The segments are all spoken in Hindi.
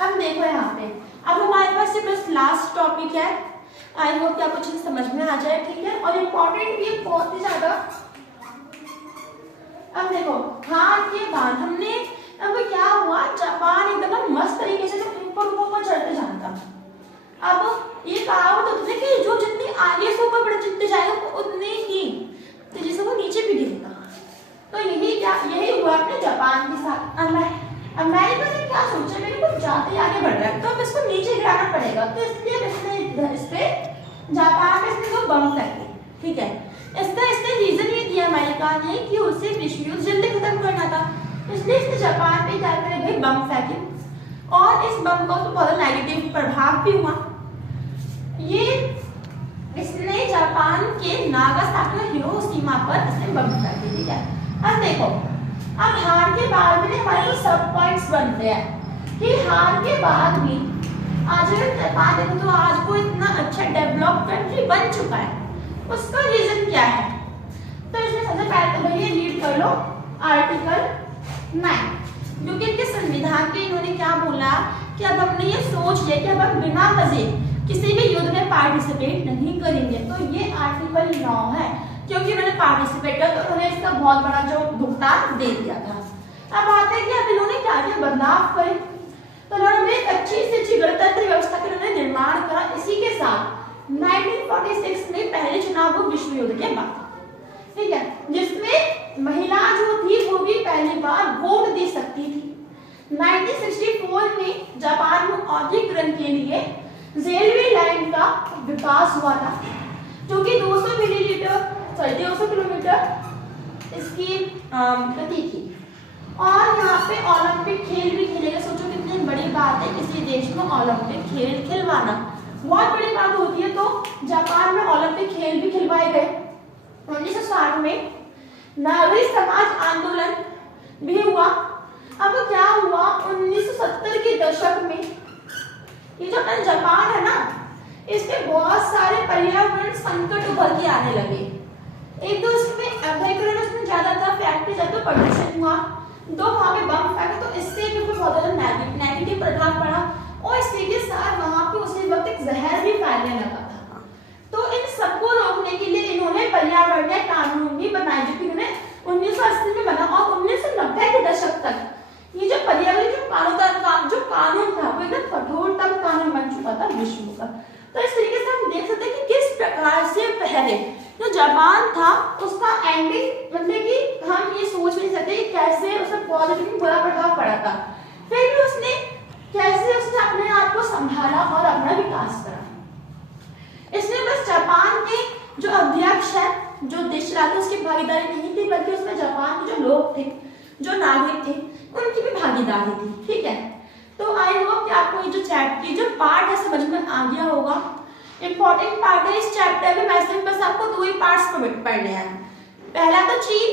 अब देखो यहाँ पे, अब हमारे पास ये बस लास्ट टॉपिक है। आई होप कि आपको चीज समझ में आ जाए, ठीक है, और इम्पोर्टेंट भी है बहुत ही ज्यादा। अब देखो हार के बाद हमने, अब क्या हुआ, जापान एकदम मस्त तरीके से ऊपर ऊपर चढ़ते जाता। अब ये कहावत होती है कि जो जितनी आगे से ऊपर बढ़ते जाएगा उतनी ही तेजी से वो नीचे भी गिरेगा। तो यही हुआ अपने जापान के साथ। अमेरिका ने क्या सोचा, मेरे को ज्यादा ही आगे बढ़ रहा है तो अब इसको नीचे गिराना पड़ेगा, तो इसलिए इस पे जापान में इसने दो बम फेंके, ठीक है। इसने रीजन ये दिया अमेरिका ने कि उसे विश्व युद्ध जल्दी खत्म करना था, इसलिए इसने जापान पे क्या करे भाई बम फेंके, और इस बम का तो बहुत नेगेटिव प्रभाव भी हुआ। ये इसने जापान के नागासाकी और हिरोशिमा पर इसने बम फेंके, ठीक है। अब देखो, अब हार के बाद में हमारे को सब पॉइंट्स बनते हैं कि हार के बाद भी आज अगर जापान देखो तो आज वो इतना अच्छा डेवलप कंट्री बन चुका है, उसका रीजन क्या है। तो इसमें सबसे पहले तो भैया रीड कर लो आर्टिकल 9, क्योंकि इनके संविधान के इन्होंने क्या बोला कि अब हमने ये सोच लिया कि अब हम बिना मजे किसी भी युद्ध में पार्टिसिपेट नहीं करेंगे। तो ये आर्टिकल 9 है, क्योंकि उन्होंने पार्टिसिपेट किया तो उन्होंने इसका बहुत बड़ा जो भुगतान दे दिया था। अब आते हैं कि अब इन्होंने क्या किया, बदलाव करे, तो उन्होंने एक अच्छी गणतंत्र व्यवस्था का उन्होंने निर्माण करा। इसी के साथ 1946 में पहले चुनाव हुआ विश्व युद्ध के बाद, ठीक है, जिसमें महिला जो थी वो भी पहली बार वोट दे सकती थी। 1964 में जापान में औद्योगिकरण के लिए रेलवे लाइन का विकास हुआ था, जो कि 200 किलोमीटर इसकी गति थी, और यहाँ पे ओलंपिक खेल भी खेले गए। सोचो कितनी बड़ी बात है किसी देश में ओलंपिक खेल खिलवाना, बहुत बड़ी बात होती है। तो जापान में ओलंपिक खेल भी खिलवाए गए। 1960 में नागरिक समाज आंदोलन भी हुआ। अब क्या हुआ, 1970 के दशक में ये जो अपना जापान है ना, इसके बहुत सारे पर्यावरण संकट उभर के आने लगे। एक तो इसमें औद्योगिकरण, उसमें ज्यादा था, फैक्ट्री ज्यादा प्रदूषण हुआ, दो वहां पे बम फेंके, तो इससे भी बहुत ज्यादा नेगेटिव प्रभाव पड़ा, और इसी के साथ वहां पे उसी वक्त एक जहर भी फैलने लगा था। तो इन सबको रोकने के लिए इन्होंने पर्यावरणीय कानून भी बनाए, जो कि इन्होंने 1980 में बना, और 1990 के दशक तक ये जो पर्यावरण जो कानून था वो एकदम कठोरतम कानून बन चुका था विश्व का। तो इस तरीके से हम देख सकते हैं कि किस प्रकार से पहले जो जापान था उसका एंडिंग, मतलब कि हम ये सोच नहीं सकते कि कैसे उसका पॉजिटिव बुरा प्रभाव पड़ा था, फिर भी उसने कैसे अपने आप को संभाला और अपना विकास करा। इसमें बस जापान के जो अध्यक्ष है, जो देश चलाते उसकी भागीदारी नहीं थी, बल्कि उसमें जापान के जो लोग थे, जो नागरिक थे, उनकी भी भागीदारी थी, ठीक है। तो आई होप कि आपको ये जो चैप्टर जो पार्ट है समझ में आ गया होगा। इंपॉर्टेंट पार्ट है इस चैप्टर में, वैसे बस आपको दो ही पार्ट्स पढ़ने हैं। पहला तो चीन,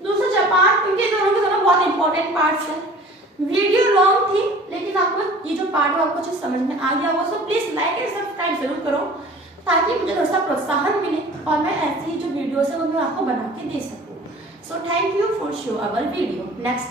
दूसरा जापान, क्योंकि दोनों के दोनों बहुत इंपॉर्टेंट पार्ट्स हैं। वीडियो लॉन्ग थी, लेकिन आपको ये जो पार्ट है आपको अच्छे समझ में आ गया होगा। So please like and subscribe जरूर करो, ताकि मुझे थोड़ा सा प्रोत्साहन मिले और मैं ऐसी जो वीडियोस है वो मैं आपको बना के दे सकूँ। So thank you for show our video. Next